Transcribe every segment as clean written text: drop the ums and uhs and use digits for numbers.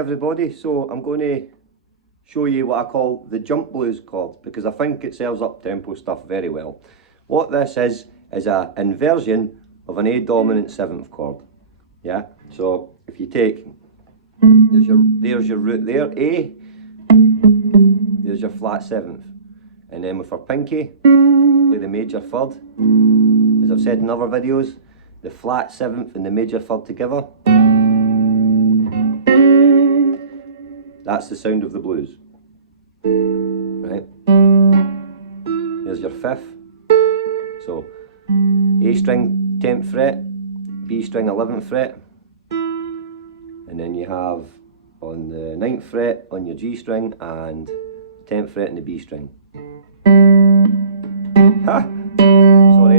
everybody, so I'm going to show you what I call the jump blues chord, because I think it serves up tempo stuff very well. What this is an inversion of an A dominant 7th chord. Yeah, so if you take, there's your root there, A, there's your flat 7th, and then with our pinky, play the major 3rd. As I've said in other videos, the flat 7th and the major 3rd together, that's the sound of the blues. Right? There's your 5th. So A string 10th fret, B string 11th fret, and then you have on the 9th fret on your G string and the 10th fret in the B string. Ha! Sorry.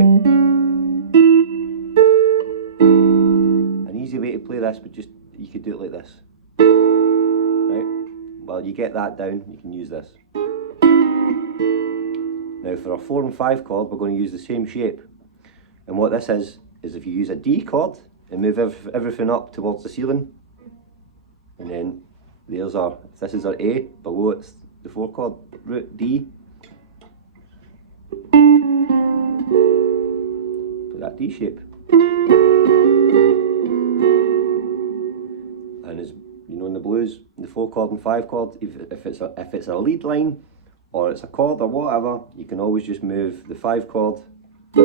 An easy way to play this, but just you could do it like this. Right? Well, you get that down, you can use this. Now for our 4 and 5 chord, we're going to use the same shape. And what this is if you use a D chord and move everything up towards the ceiling, and then there's our, if this is our A, below it's the 4 chord root D. Put that D shape. And as you know in the blues, the 4 chord and 5 chord, if it's a lead line, or it's a chord or whatever, you can always just move the 5 chord a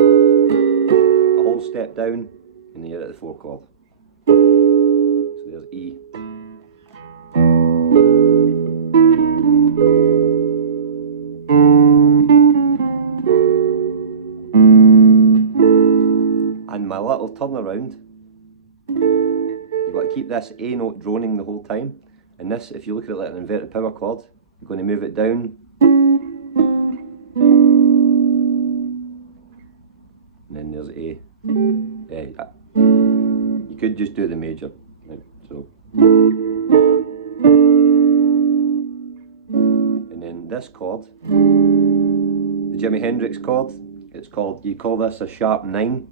whole step down, and then you're at the 4 chord. So there's E. And my little turnaround, you've got to keep this A note droning the whole time. And this, if you look at it like an inverted power chord, you're going to move it down. And then there's A. You could just do the major. Right, so. And then this chord, the Jimi Hendrix chord, it's called, you call this a sharp 9,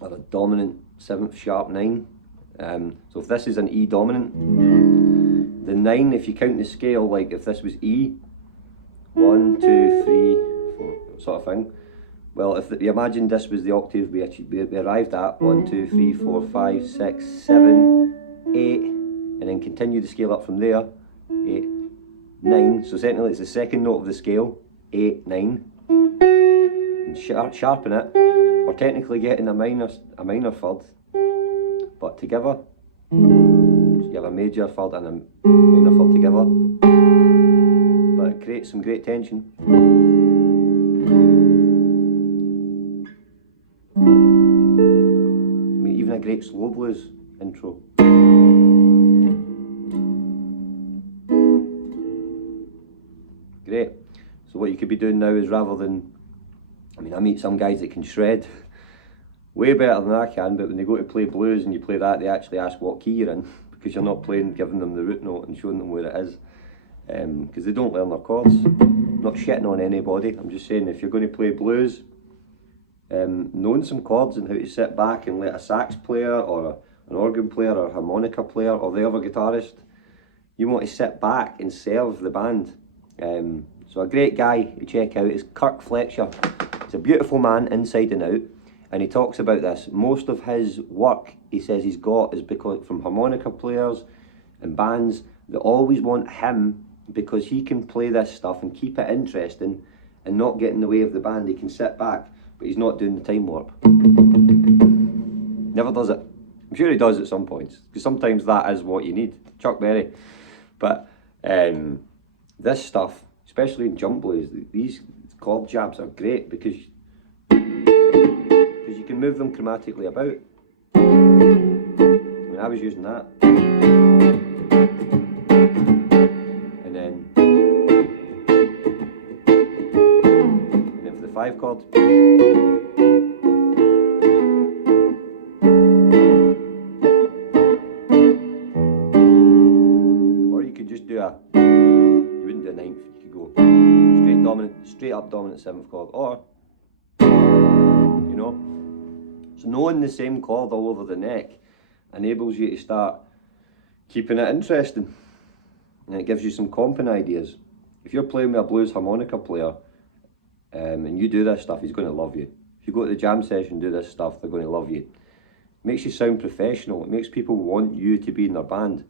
or a dominant 7th sharp 9. So if this is an E dominant, the 9, if you count the scale, like if this was E, 1, 2, 3, 4, sort of thing. Well, if you imagine this was the octave we arrived at, 1, 2, 3, 4, 5, 6, 7, 8, and then continue the scale up from there, 8, 9. So technically it's the second note of the scale, 8, 9. And sharpen it, we're technically getting a minor 3rd, but together, so you have a major 3rd and a minor 3rd together, but it creates some great tension. I mean, even a great slow blues intro. Great. So what you could be doing now is, rather than, I mean, I meet some guys that can shred way better than I can, but when they go to play blues and you play that, they actually ask what key you're in, because you're not giving them the root note and showing them where it is, because they don't learn their chords. I'm not shitting on anybody, I'm just saying if you're going to play blues, knowing some chords and how to sit back and let a sax player or an organ player or a harmonica player or the other guitarist, you want to sit back and serve the band. So a great guy to check out is Kirk Fletcher. He's a beautiful man inside and out, and he talks about this. Most of his work, he says he's got, is because from harmonica players and bands that always want him, because he can play this stuff and keep it interesting and not get in the way of the band. He can sit back, but he's not doing the time warp. Never does it. I'm sure he does at some points, because sometimes that is what you need. Chuck Berry. But this stuff, especially in jump blues, these chord jabs are great because you can move them chromatically about. I mean, I was using that. And then for the 5 chord. Or you could just do you wouldn't do a 9th, you could go straight up dominant 7th chord, or, you know. So knowing the same chord all over the neck enables you to start keeping it interesting, and it gives you some comping ideas. If you're playing with a blues harmonica player and you do this stuff, he's going to love you. If you go to the jam session and do this stuff, they're going to love you. It makes you sound professional. It makes people want you to be in their band.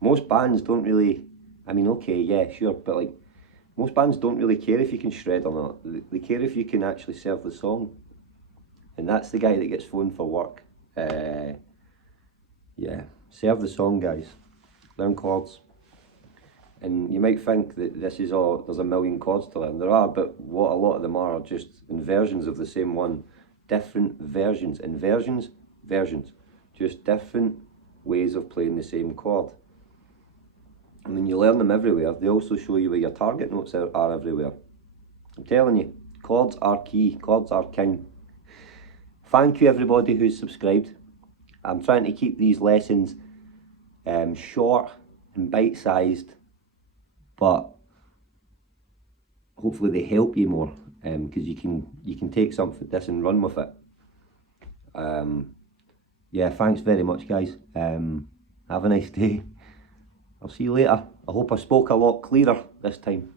Most bands don't really, I mean, okay, yeah, sure, but like, most bands don't really care if you can shred or not. They care if you can actually serve the song. And that's the guy that gets phoned for work. Yeah, serve the song, guys. Learn chords. And you might think that this is all, there's a million chords to learn. There are, but what a lot of them are just inversions of the same one. Different versions. Inversions, versions. Just different ways of playing the same chord. And when you learn them everywhere, they also show you where your target notes are everywhere. I'm telling you, chords are key. Chords are king. Thank you everybody who's subscribed. I'm trying to keep these lessons short and bite-sized, but hopefully they help you more, because you can take something this and run with it. Yeah, thanks very much, guys. Have a nice day. I'll see you later. I hope I spoke a lot clearer this time.